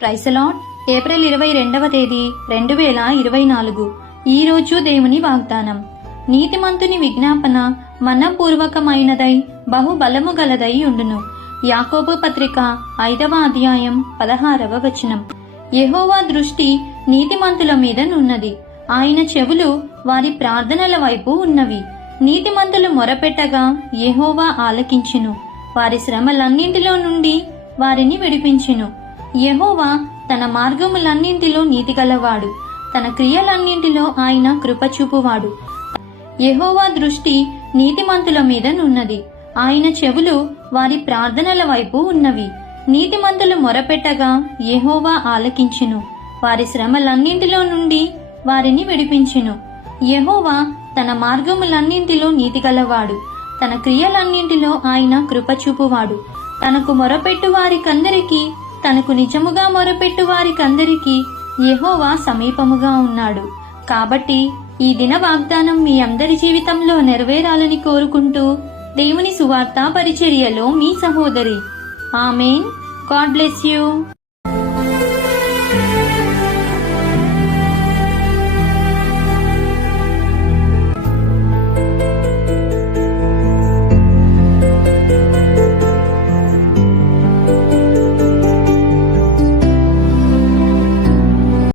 ప్రైసలాట్ April ఇరవై రెండవ తేదీ రెండు వేల ఇరవై నాలుగు. ఈ రోజు దేవుని వాగ్దానం. నీతిమంతుని విజ్ఞాపన మనపూర్వకమైనదై బహుబలము గలదై ఉండును. యాకోబు పత్రిక ఐదవ అధ్యాయం పదహారవ వచనం. యహోవా దృష్టి నీతిమంతుల మీద నున్నది. ఆయన చెవులు వారి ప్రార్థనల వైపు ఉన్నవి. నీతిమంతులు మొరపెట్టగా యహోవా ఆలకించును. వారి శ్రమలన్నింటిలో నుండి వారిని విడిపించును. యహోవా తన మార్గములన్నింటిలో నీతిగలవాడు. తన క్రియలన్నింటిలో ఆయన కృపచూపువాడు. యహోవా దృష్టి నీతిమంతుల మీద నున్నది. ఆయన చెవులు వారి ప్రార్థనల వైపు ఉన్నవి. నీతిమంతులు మొరపెట్టగా యహోవా ఆలకించును. వారి శ్రమలన్నింటిలో నుండి వారిని విడిపించును. యహోవా తన మార్గములన్నింటిలో నీతిగలవాడు. తన క్రియలన్నింటిలో ఆయన కృపచూపువాడు. తనకు మొరపెట్టు వారికందరికీ తనకు నిజముగా మొరపెట్టు వారికందరికీ యహోవా సమీపముగా ఉన్నాడు. కాబట్టి ఈ దిన వాగ్దానం మీ అందరి జీవితంలో నెరవేరాలని కోరుకుంటూ దేవుని సువార్త పరిచర్యలో మీ సహోదరి. ఆమెన్. God bless you.